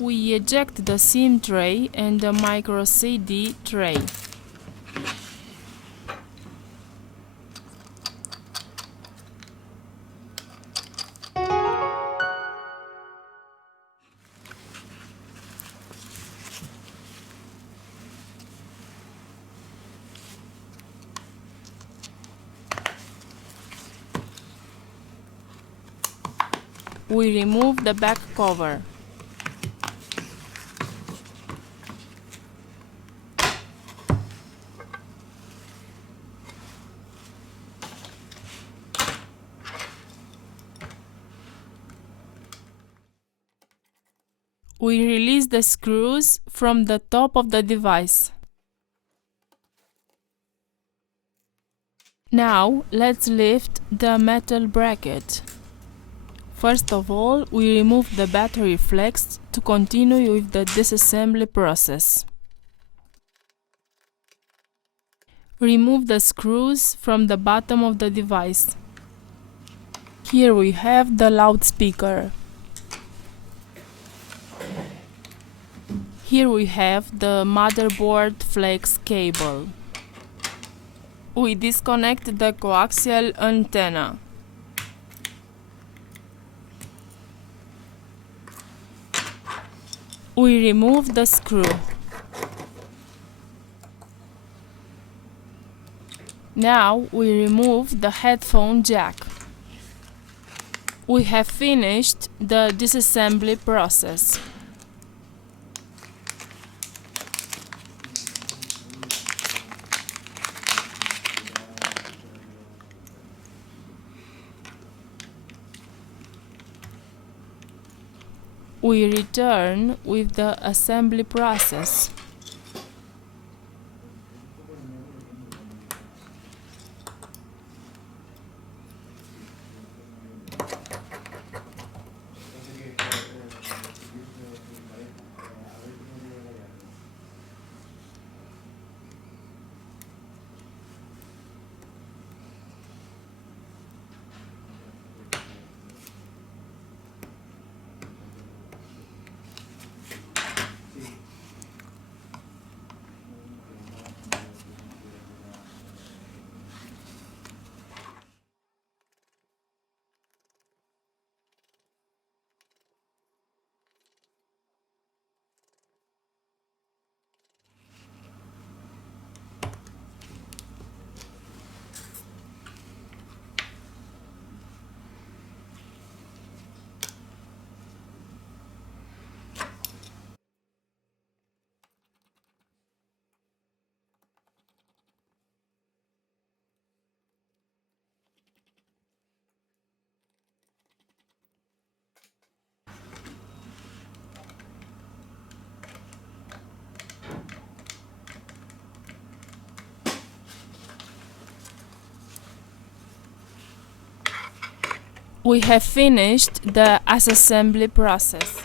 We eject the SIM tray and the micro CD tray. We remove the back cover. We release the screws from the top of the device. Now let's lift the metal bracket. First of all, we remove the battery flex to continue with the disassembly process. Remove the screws from the bottom of the device. Here we have the loudspeaker. Here we have the motherboard flex cable. We disconnect the coaxial antenna. We remove the screw. Now we remove the headphone jack. We have finished the disassembly process. We return with the assembly process. We have finished the assembly process.